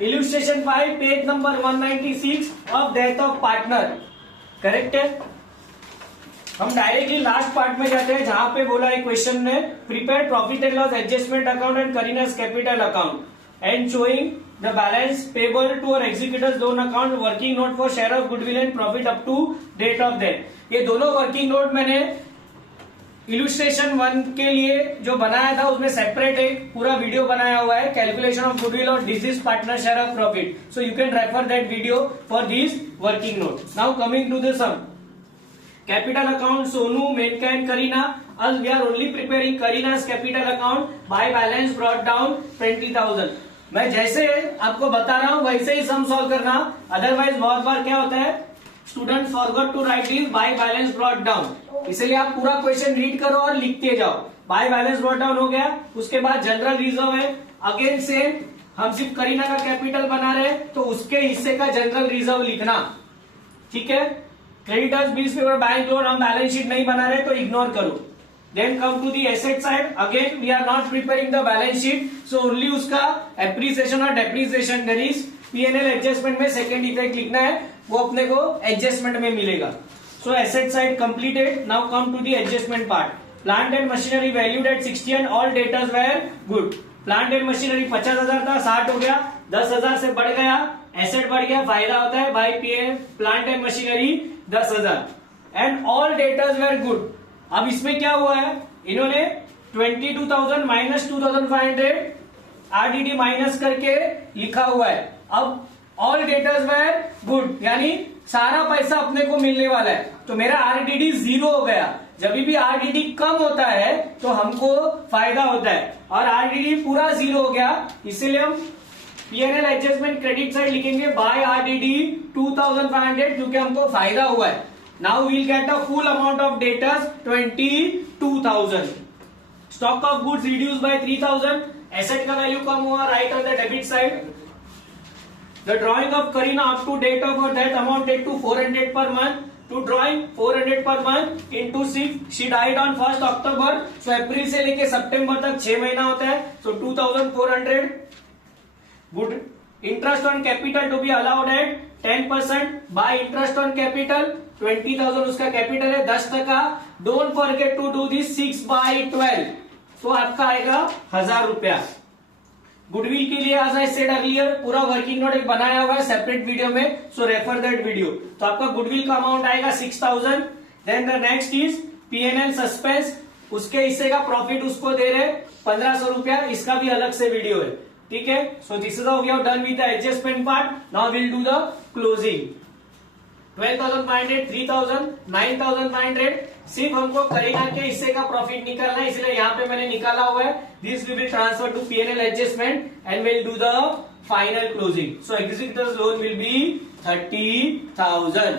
इल्यूस्ट्रेशन 5 page number 196 of death of partner. Correct है। हम directly last part में जाते हैं जहां पे बोला है क्वेश्चन ने prepare profit and loss adjustment account and करीनास capital account and showing the balance payable to और executive loan account working note for share of goodwill and profit up to date of death. ये दोनों working note मैंने इल्यूस्ट्रेशन 1 के लिए जो बनाया था उसमें सेपरेट एक पूरा वीडियो बनाया हुआ है, कैलकुलेशन ऑफ गुडविल और deceased partner share of profit. So you can refer that video for this working note. Now coming to the some capital account Sonu Menka and Kareena. as we are only preparing Karina's capital account by balance brought down 20,000। मैं जैसे आपको बता रहा हूं वैसे ही sum solve करना, otherwise बहुत बार क्या होता है student forgot to write this by balance brought down, इसलिए आप पूरा क्वेश्चन रीड करो और लिखते जाओ। बाय बैलेंस ब्रॉट डाउन हो गया, उसके बाद जनरल रिजर्व है, अगेन सेम हम सिर्फ करीना का कैपिटल बना रहे हैं तो उसके हिस्से का जनरल रिजर्व लिखना, ठीक है। Creditors bills payable bank loan हम बैलेंस शीट नहीं बना रहे तो इग्नोर करो। Then come to the asset side, again we are not preparing the balance sheet, so only उसका एप्रिसिएशन और depreciation there is PNL adjustment में सेकंड इफेक्ट लिखना है, वो अपने को एडजस्टमेंट में मिलेगा। So asset side completed. Now come to the adjustment part. Plant and machinery valued at 60 and all debtors were good. Plant and machinery 50,000 था, 60 हो गया, 10,000 से बढ़ गया, एसेट बढ़ गया, फायदा होता है by PM plant and machinery 10,000 and all debtors were good. अब इसमें क्या हुआ है, इन्होंने 22,000 माइनस 2,500 आरडीडी माइनस करके लिखा हुआ है। अब ऑल डेटर्स वेर गुड यानी सारा पैसा अपने को मिलने वाला है, तो मेरा आरडीडी 0 हो गया। जब भी आरडीडी कम होता है तो हमको फायदा होता है, और आरडीडी पूरा 0 हो गया, इसीलिए हम पीएनएल एडजस्टमेंट क्रेडिट साइड लिखेंगे बाय आरडीडी 2,500 क्योंकि हमको फायदा हुआ है। Now we'll get a full amount of debtors 22,000। Stock of goods reduce by 3,000। Asset का वैल्यू कम हुआ, right on the debit side. The drawing of Kareena up to date of her death amounted to 400 per month. To drawing 400 per month into 6, she died on 1st October. So अप्रैल से लेके सितंबर तक 6 महीना होता है, so 2,400. Good. Interest on capital to be allowed at 10%. By interest on capital 20,000 उसका capital है, 10%। Don't forget to do this 6/12. तो आपका आएगा 1,000 रुपया। गुडविल के लिए एज आई सेड अर्लियर पूरा वर्किंग नोट एक बनाया हुआ है सेपरेट वीडियो में, सो रेफर दैट वीडियो। तो आपका गुडविल का अमाउंट आएगा 6,000। Then the next is PNL suspense, उसके हिस्से का प्रॉफिट उसको दे रहे 1,500 रुपया, इसका भी अलग से वीडियो है, ठीक है। So this is how we have done with the adjustment part. Now will do the closing. 12,500, 3,000, 9,500 सिर्फ हमको करीना के हिस्से का प्रॉफिट निकालना है, इसलिए यहाँ पे मैंने निकाला हुआ है। This will transfer to PNL adjustment and will do the final closing. So executive loan will be 30,000।